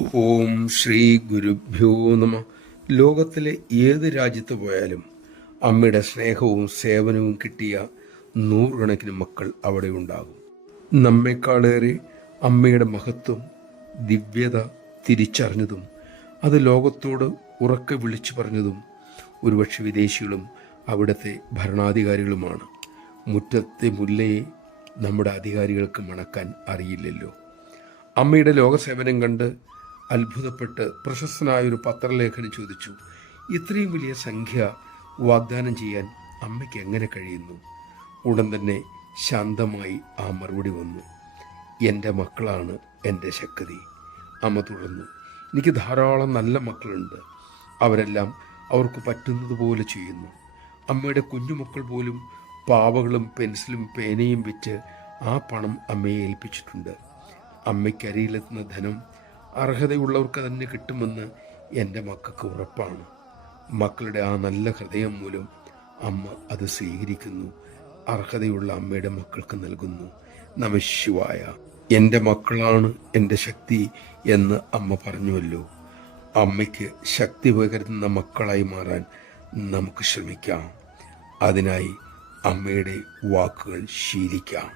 ഓം ശ്രീ ഗുരുഭ്യോ നമ. ലോകത്തിലെ ഏത് രാജ്യത്ത് പോയാലും അമ്മയുടെ സ്നേഹവും സേവനവും കിട്ടിയ നൂറുകണക്കിന് മക്കൾ അവിടെ ഉണ്ടാകും. നമ്മെക്കാളേറെ അമ്മയുടെ മഹത്വം, ദിവ്യത തിരിച്ചറിഞ്ഞതും അത് ലോകത്തോട് ഉറക്കെ വിളിച്ചു പറഞ്ഞതും ഒരുപക്ഷെ വിദേശികളും അവിടുത്തെ ഭരണാധികാരികളുമാണ്. മുറ്റത്തെ മുല്ലയെ നമ്മുടെ അധികാരികൾക്ക് മണക്കാൻ അറിയില്ലല്ലോ. അമ്മയുടെ ലോകസേവനം കണ്ട് അത്ഭുതപ്പെട്ട് പ്രശസ്തനായൊരു പത്രലേഖകൻ ചോദിച്ചു, ഇത്രയും വലിയ സംഖ്യ വാഗ്ദാനം ചെയ്യാൻ അമ്മയ്ക്ക് എങ്ങനെ കഴിയുന്നു? ഉടൻ തന്നെ ശാന്തമായി ആ മറുപടി വന്നു, എൻ്റെ മക്കളാണ് എൻ്റെ ശക്തി. അമ്മ തുടർന്നു, എനിക്ക് ധാരാളം നല്ല മക്കളുണ്ട്. അവരെല്ലാം അവർക്ക് പറ്റുന്നത് പോലെ ചെയ്യുന്നു. അമ്മയുടെ കുഞ്ഞുമക്കൾ പോലും പാവകളും പെൻസിലും പേനയും വെച്ച് ആ പണം അമ്മയെ ഏൽപ്പിച്ചിട്ടുണ്ട്. അമ്മയ്ക്കരിയിലെത്തുന്ന ധനം അർഹതയുള്ളവർക്ക് തന്നെ കിട്ടുമെന്ന് എൻ്റെ മക്കൾക്ക് ഉറപ്പാണ്. മക്കളുടെ ആ നല്ല ഹൃദയം മൂലം അമ്മ അത് സ്വീകരിക്കുന്നു, അർഹതയുള്ള അമ്മയുടെ മക്കൾക്ക് നൽകുന്നു. നമഃശിവായ. എൻ്റെ മക്കളാണ് എൻ്റെ ശക്തി എന്ന് അമ്മ പറഞ്ഞുവല്ലോ. അമ്മയ്ക്ക് ശക്തി പകരുന്ന മക്കളായി മാറാൻ നമുക്ക് ശ്രമിക്കാം. അതിനായി അമ്മയുടെ വാക്കുകൾ ശീലിക്കാം.